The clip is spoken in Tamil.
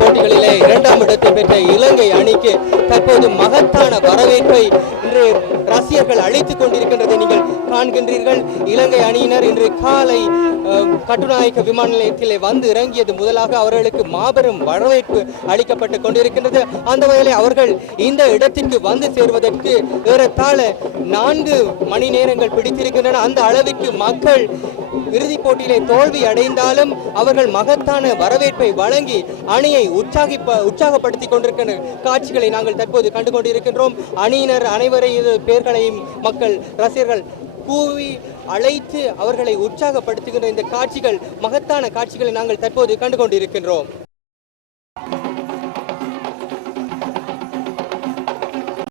போட்டிகளிலே 2ஆம் இடத்தை பெற்ற இலங்கை அணிக்கு தற்போது மகத்தான வரவேற்பை இன்று ரசிகர்கள் அழைத்துக் கொண்டிருக்கின்றதை நீங்கள் காண்கின்றீர்கள். இலங்கை அணியினர் இன்று காலை கட்டுநாயக்க விமான நிலையத்திலே வந்து இறங்கியது முதலாக அவர்களுக்கு மாபெரும் வரவேற்பு அளிக்கப்பட்டு கொண்டிருக்கின்றது. அந்த வகையில் அவர்கள் இந்த இடத்திற்கு வந்து சேர்வதற்கு ஏறத்தாழ 4 மணி நேரங்கள் பிடித்திருக்கின்றன. அந்த அளவிற்கு மக்கள் இறுதிப் போட்டியிலே தோல்வி அடைந்தாலும் அவர்கள் மகத்தான வரவேற்பை வழங்கி அணியை உற்சாகப்படுத்திக் கொண்டிருக்கின்ற காட்சிகளை நாங்கள் தற்போது கண்டு கொண்டிருக்கின்றோம். அணியினர் அனைவரையும் பேர்களையும் மக்கள் ரசிகர்கள் கூவி அழைத்து அவர்களை உற்சாகப்படுத்துகின்ற இந்த காட்சிகள் மகத்தான காட்சிகளை நாங்கள் தற்போது கண்டு கொண்டிருக்கின்றோம்.